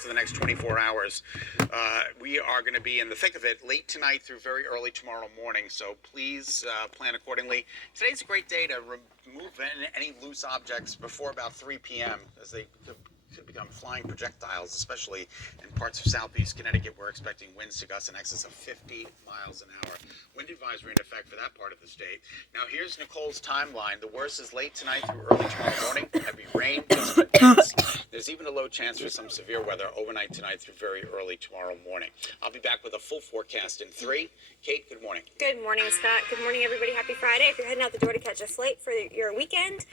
course of the next 24 hours. We are going to be in the thick of it late tonight through very early tomorrow morning, so please plan accordingly. Today's a great day to remove any loose objects before about 3 p.m. as they could become flying projectiles, especially in parts of southeast Connecticut. We're expecting winds to gust in excess of 50 miles an hour. Wind advisory in effect for that part of the state. Now here's Nicole's timeline. The worst is late tonight through early tomorrow morning. Heavy rain, distant winds. There's even a low chance for some severe weather overnight tonight through very early tomorrow morning. I'll be back with a full forecast in 3. Kate, good morning. Good morning, Scott. Good morning, everybody. Happy Friday. If you're heading out the door to catch a flight for your weekend,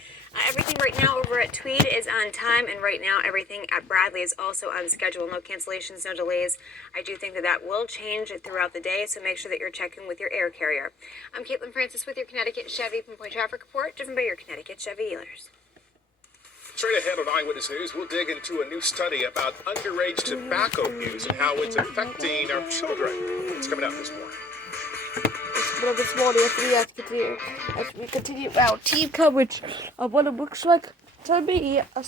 everything right now over at Tweed is on time, and right now everything at Bradley is also on schedule. No cancellations, no delays. I do think that will change throughout the day, so make sure that you're checking with your air carrier. I'm Caitlin Francis with your Connecticut Chevy Pinpoint Traffic Report, driven by your Connecticut Chevy dealers. Straight ahead on Eyewitness News, we'll dig into a new study about underage tobacco use and how it's affecting our children. It's coming up this morning. This morning as we continue our team coverage of what it looks like to be a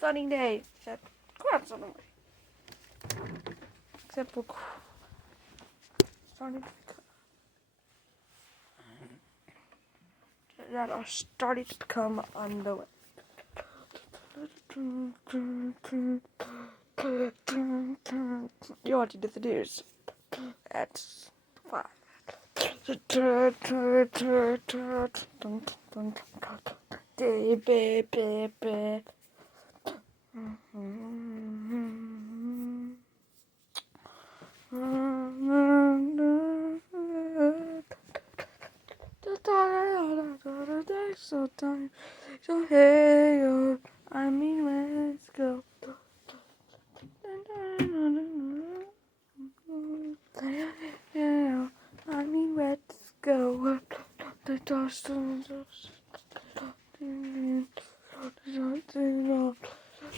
sunny day, except for starting that are starting to become on the way. You're watching the news at 5. So tired, so hey, I mean, let's go. Yeah, I mean, let's go.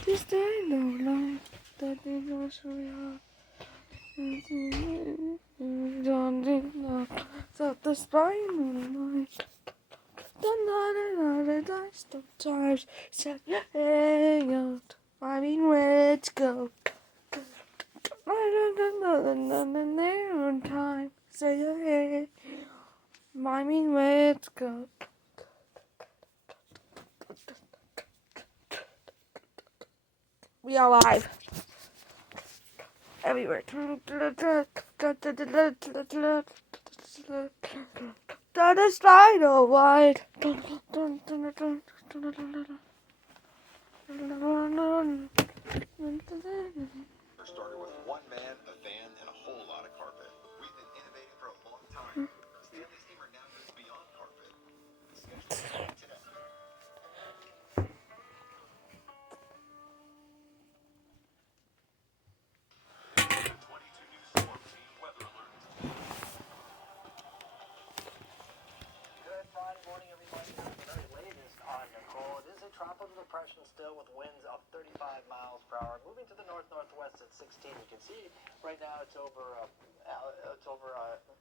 This day, no, so the spine, sometimes say, hey, I mean, let's go. Time, say, hey, I mean, let's go. We are live everywhere. That is dynamite. Started with one man, a van, and a whole lot of carpet. We've been innovating for a long time. Stanley's steamer now moves beyond carpet. Scheduled today. 22 News Storm Team Weather Alert. Good Friday morning, everybody. The very latest on Nicole. It is a tropical depression still with winds of 35 miles per hour. Moving to the north-northwest at 16. You can see right now it's over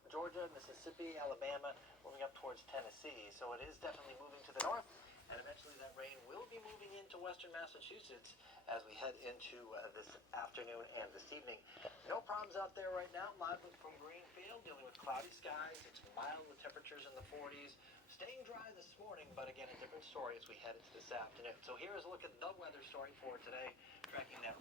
Georgia, Mississippi, Alabama, moving up towards Tennessee. So it is definitely moving to the north. And eventually that rain will be moving into western Massachusetts as we head into this afternoon and this evening. No problems out there right now. Live from Greenfield, dealing with cloudy skies. It's mild with temperatures in the 40s. Staying dry this morning, but again, a different story as we head into this afternoon. So here's a look at the weather story for today. Tracking that.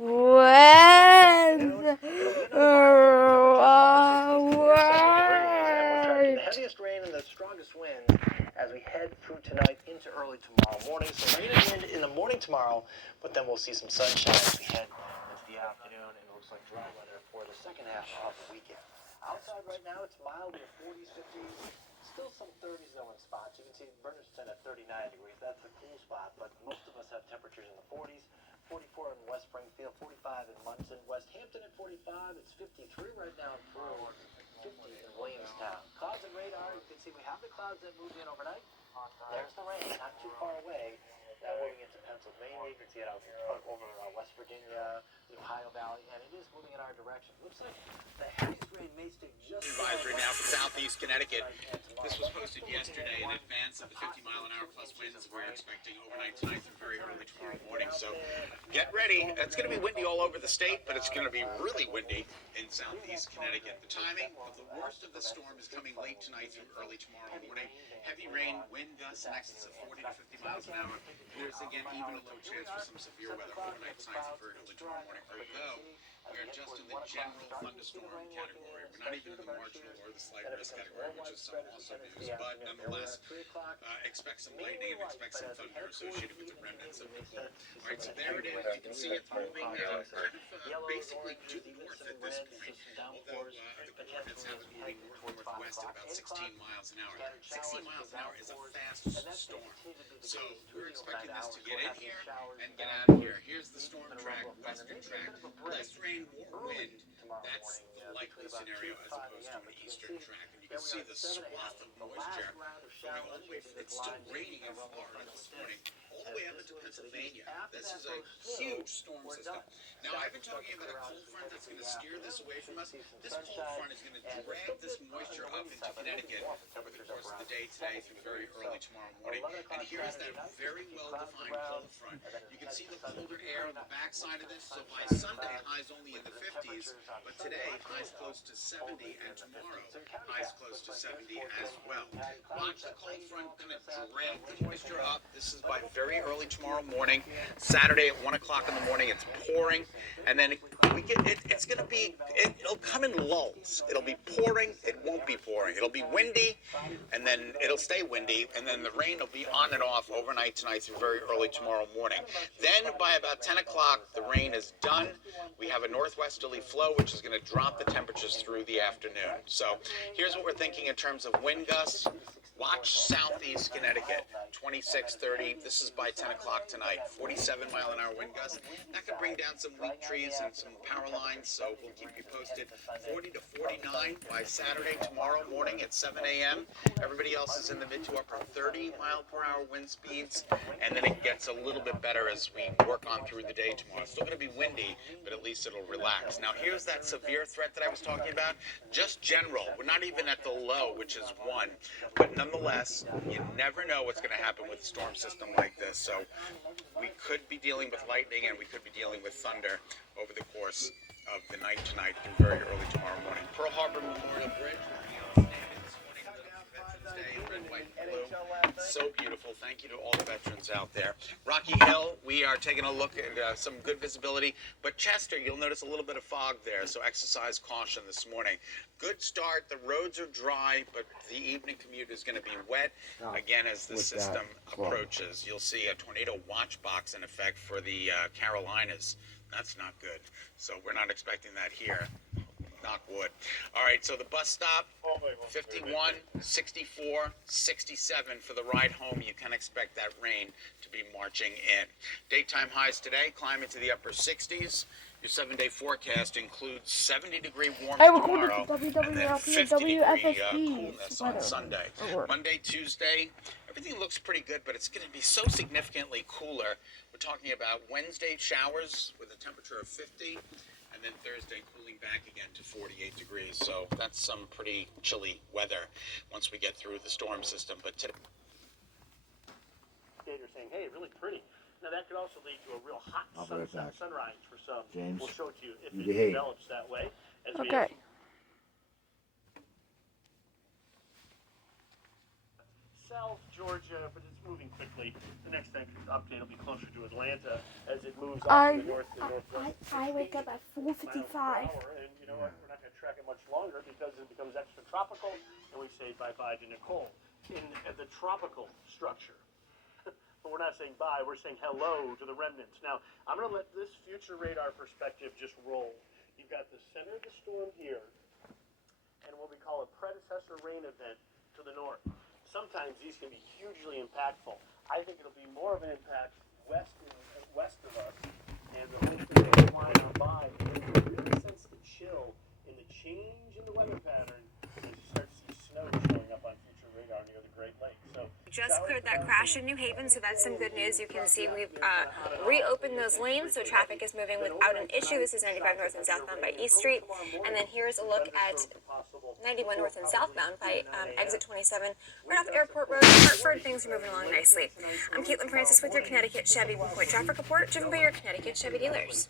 The heaviest rain and the strongest winds as we head through tonight into early tomorrow morning. So rain and wind in the morning tomorrow, but then we'll see some sunshine as we head into the afternoon, and it looks like dry weather for the second half of the weekend. Outside right now, it's mild in the 40s, 50s. Still some 30s though in spots. You can see Bernardston at 39 degrees. That's a cool spot, but most of us have temperatures in the 40s. 44 in West Springfield, 45 in Munson, West Hampton at 45. It's 53 right now in Pearl, 50 in Williamstown. Clouds and radar, you can see we have the clouds that moved in overnight. There's the rain, not too far away. Now moving into Pennsylvania, you can see it out over West Virginia, the Ohio Valley, and it is moving in our direction. Looks like the heaviest rain Advisory now for southeast Connecticut. This was posted yesterday in advance of the 50-mile-an-hour plus winds we're expecting overnight tonight through very early tomorrow morning. So get ready. It's going to be windy all over the state, but it's going to be really windy in southeast Connecticut. The timing of the worst of the storm is coming late tonight through early tomorrow morning. Heavy rain, wind gusts in excess of 40 to 50 miles an hour. There's again even a low chance for some severe weather overnight tonight through very early tomorrow morning. Although we are just in the general thunderstorm category. We're not even in the marginal or the slight risk category, which is some also news. But nonetheless, expect some lightning and expect some thunder associated with the remnants of Nicole. All right, so there it is. You can see it's moving basically due north at this point. Although the coordinates have it moving north-northwest at about 16 miles an hour. 16 miles an hour is a fast storm. So we're expecting this to get in here and get out of here. Here's the storm track, western track. Less rain, more wind. That's the likely scenario as opposed to an eastern track. And you can see the swath of moisture going all the way. It's still raining in Florida this morning, all the way up into Pennsylvania. This is a huge storm system. Now, I've been talking about a cold front that's going to steer this away from us. This cold front is going to drag this moisture up into Connecticut over the course of the day today through very early tomorrow morning. And here is that very well-defined cold front. You can see the colder air on the backside of this. So by Sunday, highs only in the 50s, but today, highs close to 70, and tomorrow, highs close to 70 as well. Watch the cold front kind of drag the moisture up. This is by very early tomorrow morning. Saturday at 1 o'clock in the morning, it's pouring, and then it's going to be, it'll come in lulls. It'll be pouring, it won't be pouring. It'll be windy, and then it'll stay windy, and then the rain will be on and off overnight tonight through very early tomorrow morning. Then by about 10 o'clock, the rain is done. We have a northwesterly flow, which is going to drop the temperatures through the afternoon. So here's what we're thinking in terms of wind gusts. Watch southeast Connecticut, 26, 30. This is by 10 o'clock tonight. 47-mile-an-hour wind gusts. That could bring down some weak trees and some power lines, so we'll keep you posted. 40 to 49 by Saturday, tomorrow morning at 7 a.m. Everybody else is in the mid to upper 30-mile-per-hour wind speeds, and then it gets a little bit better as we work on through the day tomorrow. It's still going to be windy, but at least it'll relax. Now, here's that severe threat that I was talking about. Just general. We're not even at the low, which is 1, but nonetheless, you never know what's going to happen with a storm system like this. So we could be dealing with lightning and we could be dealing with thunder over the course of the night tonight through very early tomorrow morning. Pearl Harbor Memorial Bridge will be outstanding this morning for Veterans Day in red, white, and blue. So beautiful. Thank you to all the veterans out there. Rocky Hill, we are taking a look at some good visibility, but Chester, you'll notice a little bit of fog there, so exercise caution this morning. Good start. The roads are dry, but the evening commute is going to be wet. Again, as the system approaches, you'll see a tornado watch box in effect for the Carolinas. That's not good. So we're not expecting that here. Knock wood. All right, so the bus stop, 51, 64, 67 for the ride home. You can expect that rain to be marching in. Daytime highs today climbing to the upper 60s. Your 7-day forecast includes 70-degree warmth tomorrow and then 50-degree coolness on Sunday. Monday, Tuesday, everything looks pretty good, but it's going to be so significantly cooler. We're talking about Wednesday showers with a temperature of 50, and then Thursday cooling back again to 48 degrees. So that's some pretty chilly weather once we get through the storm system. But today, You're saying, hey, really pretty. Now that could also lead to a real hot sunrise for some. James, we'll show it to you if it behave. develops that way. As Okay. South Georgia, but it's moving quickly. The next update will be closer to Atlanta as it moves up to the north and northwest. I wake up at 4:55. And you know what? We're not going to track it much longer because it becomes extra tropical, and we say bye-bye to Nicole in the tropical structure. But we're not saying bye, we're saying hello to the remnants. Now, I'm going to let this future radar perspective just roll. You've got the center of the storm here, and what we call a predecessor rain event to the north. Sometimes these can be hugely impactful. I think it'll be more of an impact west of us, and the whole thing will fly on by. You really sense the chill in the change in the weather pattern as you start to see snow showing up on future radar near the Great Lakes. So just cleared that crash in New Haven, so that's some good news. You can see we've reopened those lanes, so traffic is moving without an issue. This is 95 north and southbound by East Street. And then here's a look at 91 north and southbound by exit 27, right off Airport Road, Hartford. Things are moving along nicely. I'm Caitlin Francis with your Connecticut Chevy 1-point traffic report, driven by your Connecticut Chevy dealers.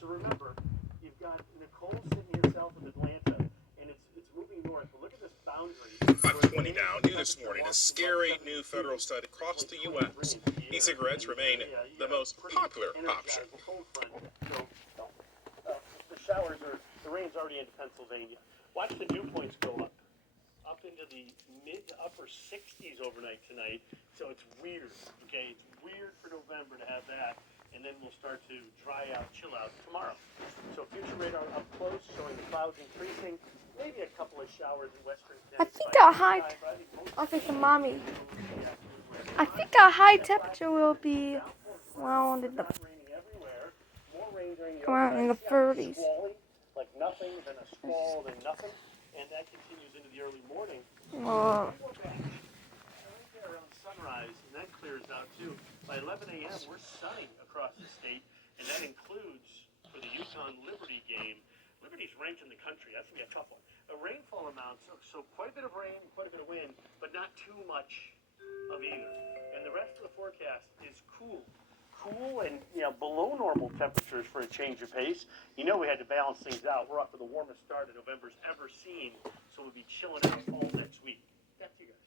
So remember, you've got Nicole sitting here south of Atlanta, and it's moving north. But look at this boundary. 5:20 now. New this morning, a scary new federal study across the U.S. E-cigarettes remain the most popular option. The showers are, the rain's already into Pennsylvania. Watch the dew points go up into the mid to upper 60s overnight tonight. So it's weird, okay? It's weird for November to have that. And then we'll start to dry out, chill out tomorrow. So future radar up close, showing the clouds increasing. Maybe a couple of showers in western I Connecticut. think our high, okay, so mommy, I think our high temperature will be around in the, around in the 30s. Squally, like nothing, then a squall, then nothing. And that continues into the early morning. Oh, Around sunrise, and that clears out too. By 11 a.m., we're sunning across the state, and that includes for the Yukon Liberty game. Liberty's ranked in the country. That's gonna be a tough one. A rainfall amount, so quite a bit of rain, quite a bit of wind, but not too much of either. And the rest of the forecast is cool and below normal temperatures for a change of pace. We had to balance things out. We're off to the warmest start that November's ever seen, so we'll be chilling out all next week. That's you guys.